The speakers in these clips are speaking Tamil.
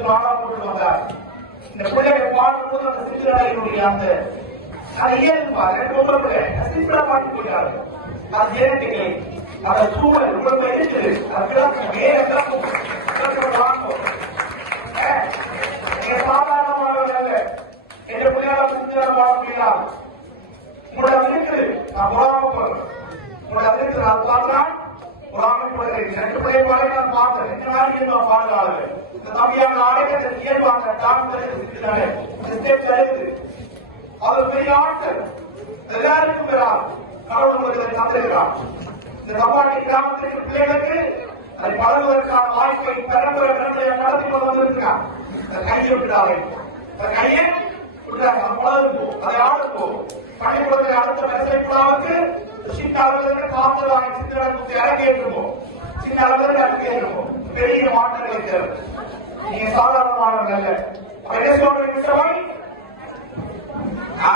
நாற்பதாயிரம் மாலா போட்டு வந்தார். இந்த பிள்ளைகளை பாடும்போது அந்த சிற்றடையினுடைய அந்த அது ஏன் பாரு ரெண்டு பொம்பளை சிம்பிளா பாட்டு போயிட்டாரு அது ஏன் தெரியல அந்த சூழல் ரொம்ப இருக்குது அதுக்கெல்லாம் வேற வாங்கும் நீங்க சாதாரணமானவர்கள் என்ற பிள்ளையார சிந்தனை பார்க்கிறீங்களா உங்களோட இருக்குது நான் பொறாம உங்களோட இருக்குது நான் பார்த்தா குரானை ரெண்டு முறை போல நான் பார்த்தேன் ரெண்டு நாளைக்கு இந்த தம்பியான ஆளுங்க இந்த இயல்பாங்க டாக்டர் சிஸ்டம் தடுத்து அவர் பெரிய ஆட்கள் எல்லாருக்கும் பெறார் கடவுள் உங்களுக்கு தந்திருக்கிறார் இந்த கப்பாட்டி கிராமத்திற்கு பிள்ளைகளுக்கு அதை பழகுவதற்கான வாய்ப்பை பரம்பரை பரம்பரையை நடத்தி கொண்டு வந்திருக்கிறார் இந்த கையை விட்டார்கள் இந்த கையை விட்டாங்க பழகுப்போம் அதை ஆளுப்போம் பள்ளிக்கூடத்தில் அடுத்த மெசேஜ் சின்ன அளவுல இருந்து காசு வாங்கி சின்ன அளவுக்கு இறக்கி சின்ன அளவுல இருந்து இறக்கி ஏற்றுவோம் பெரிய மாற்றங்கள் இருக்கிறது நீங்க சாதாரணமானவர்கள் அல்ல. என்ன சொல்றேன் மிஸ்டர் ஆ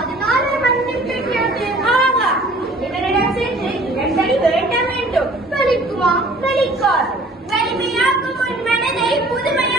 அதனாலே வந்துவிட்டது ஆகா இவரிடம் சென்று இரண்டடி வேண்ட வலிக்குமா வலிக்காது வலிமையாக்கும் மனதை புதுமை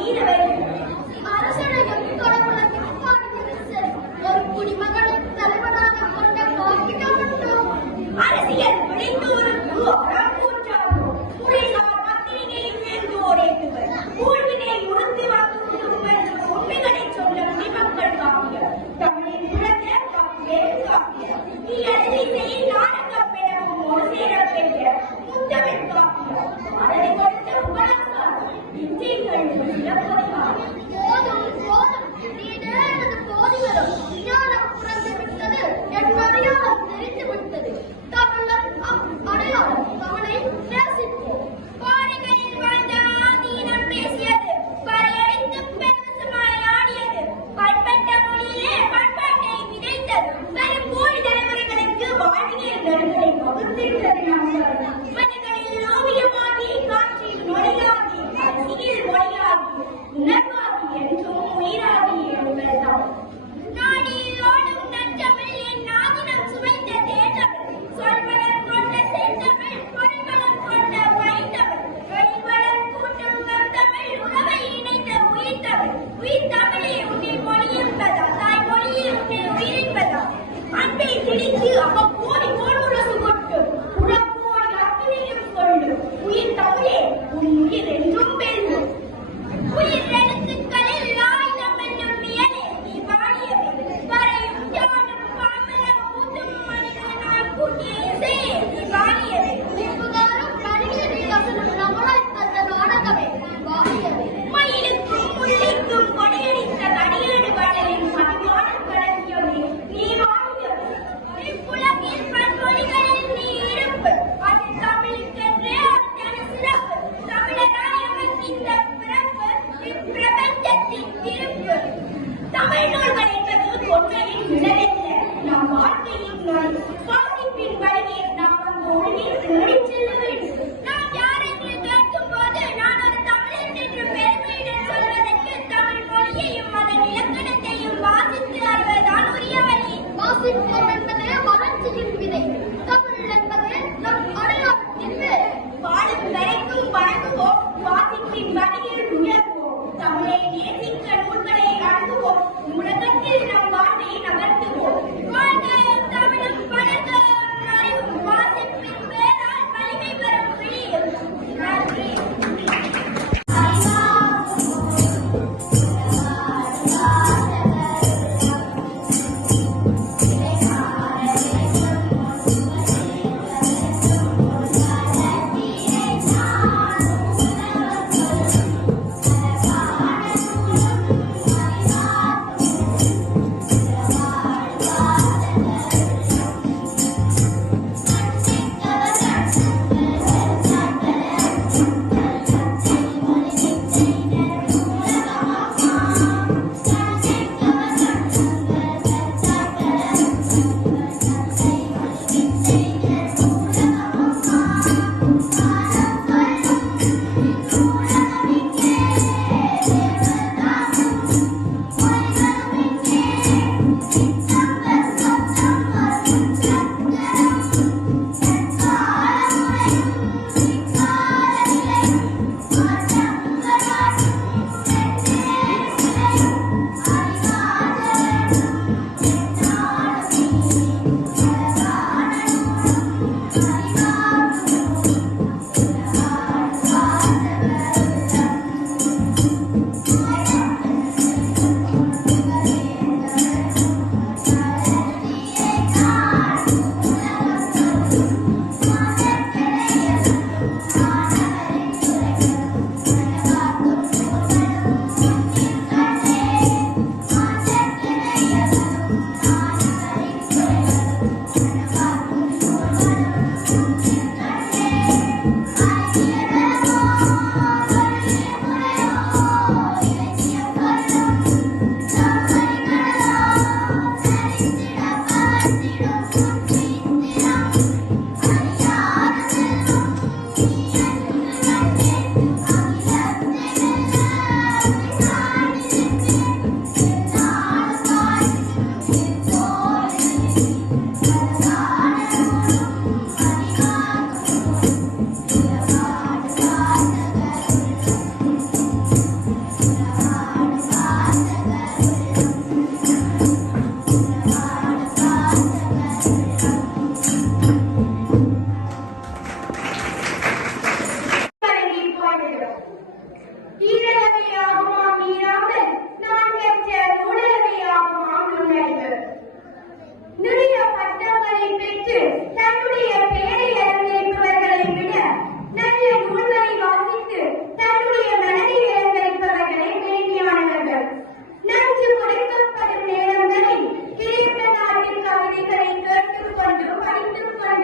either way,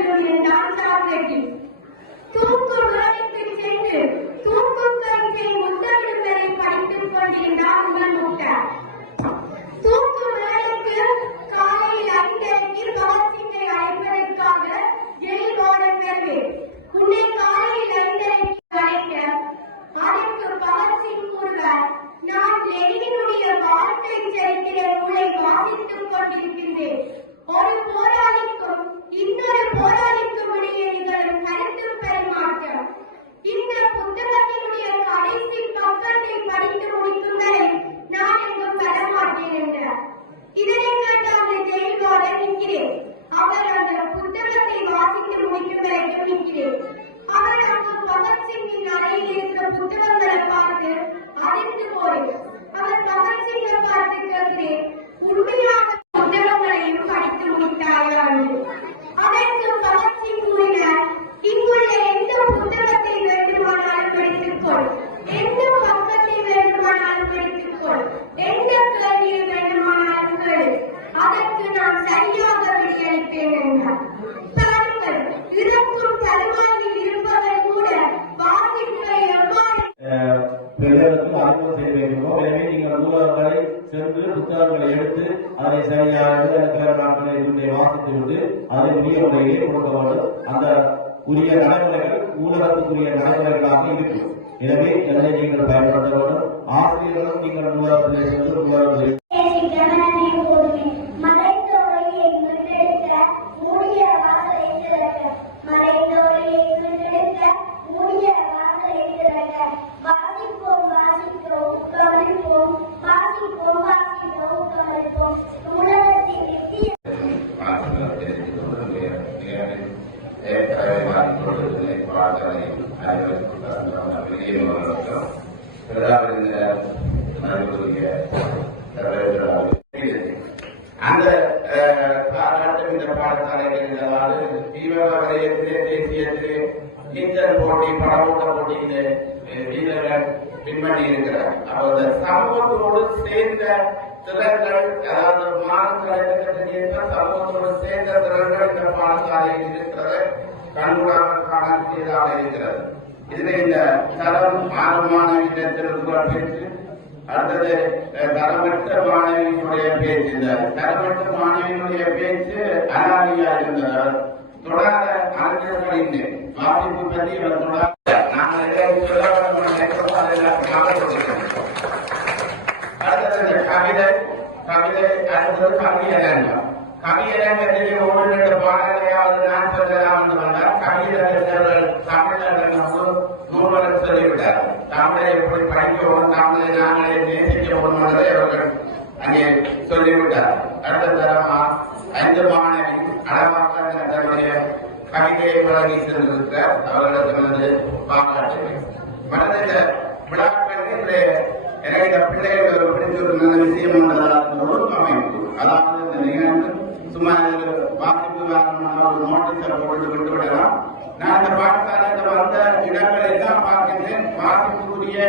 நான் சார்ந்தேன் தூக்கும் உலகத்தில் அழைப்பதற்காக எழில் ஓடப் உன்னை காலையில் ஐந்தரைக்கு அழைக்க அதற்கு பகத்சிங் கூறுவார் நான் லெனினுடைய வாழ்க்கை சரித்திர நூலை வாசித்துக் கொண்டிருக்கின்றேன். ஒரு போராளிக்கும் இன்னொரு போராளிக்கும் இடையே நிகழும் கருத்து பரிமாற்றம். இந்த புத்தகத்தினுடைய கடைசி பக்கத்தை படித்து முடிக்கும் வரை நான் புத்தகங்களை எடுத்து அதை சரியாக சில நாட்களை இவற்றை வாசித்து விட்டு அதை உரிய முறையிலே கொடுக்க வேண்டும். அந்த உரிய நடைமுறைகள் ஊடகத்துக்குரிய நடைமுறைகளாக இருக்கும். எனவே இதனை நீங்கள் பயன்படுத்த வேண்டும். ஆசிரியர்களும் நீங்கள் நூலகத்திலே சென்று அந்த அஹ், பாராட்டும் இந்த பாடசாலைகளில் தீவிர வரையத்திலே தேசியத்திலே நீச்சல் போட்டி படமோட்ட போட்டியிலே வீரர்கள் பின்பற்றி இருக்கிறார். அவர் சமூகத்தோடு சேர்ந்த திறன்கள் அதாவது மாணவர்கள் சமூகத்தோடு சேர்ந்த திறன்கள் இந்த பாடசாலையில் இருக்கிறது. கண்கூடாக காணக்கூடியதாக இருக்கிறது. இதுல இந்த தரம் ஆறு மாணவியிடத்தில் பேச்சு அடுத்தது தரமற்ற மாணவியினுடைய பேச்சு. இந்த தரமற்ற மாணவியினுடைய பேச்சு அனாதியா இருந்தது தொடாத அறிஞர்கள் பாதிப்பு பற்றி இவர் தொடாத அடுத்தது கவிதை கவிதை அடுத்தது கவியரங்கம் கவியரங்கத்திலே ஒரு ரெண்டு பாடலையாவது நான் சொல்லலாம் வந்தால் கவியரங்கர்கள் தமிழர்கள் நூல் நூல்கள் சொல்லிவிட்டார் தமிழை எப்படி படிக்கிறோம் தமிழை நாங்களே நேசிக்கிறோம் என்பதை அவர்கள் அங்கே சொல்லிவிட்டார் அடுத்த தரமா ஐந்து மாணவி அழகாக தன்னுடைய கவிதையை வழங்கி சென்றிருக்கிறார். அவர்களுக்கு வந்து பாராட்டுகிறேன் மற்ற இந்த எனக்கு இந்த பிள்ளைகள் ஒரு ஒரு நல்ல விஷயம் என்றால் ஒழுங்கமைப்பு அதாவது இந்த நிகழ்வு சும்மா இது வாசிப்பு ஒரு நோட்டீஸை போட்டு கொண்டு விடலாம் நான் அந்த பாடசாலையில் வந்த இடங்களை எல்லாம் பார்க்கின்றேன் வாசிப்புக்குரிய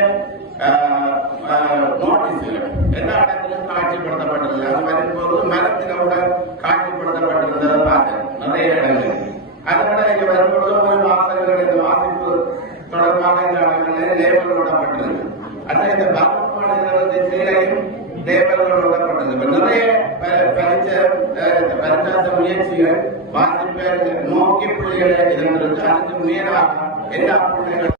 நோட்டீஸ்கள் எல்லா இடத்திலும் காட்சிப்படுத்தப்பட்டிருந்தது அது வரும்போது மரத்தில் கூட காட்சிப்படுத்தப்பட்டிருந்ததை பார்த்தேன் நிறைய இடங்கள் அதனால இங்க வரும்பொழுது ஒரு வாசகர்கள் இந்த வாசிப்பு தொடர்பாக இந்த இடங்களில் லேபல் விடப்பட்டிருக்கு ஆனால் இந்த பாகுபாடுகளது திசையிலையும் லேபல்கள் விடப்பட்டது நிறைய பரிச்ச பரிச்சாச முயற்சிகள் வாசிப்பை நோக்கி பிள்ளைகளை இதற்கு அதுக்கு மேலாக எல்லா புள்ளிகளும்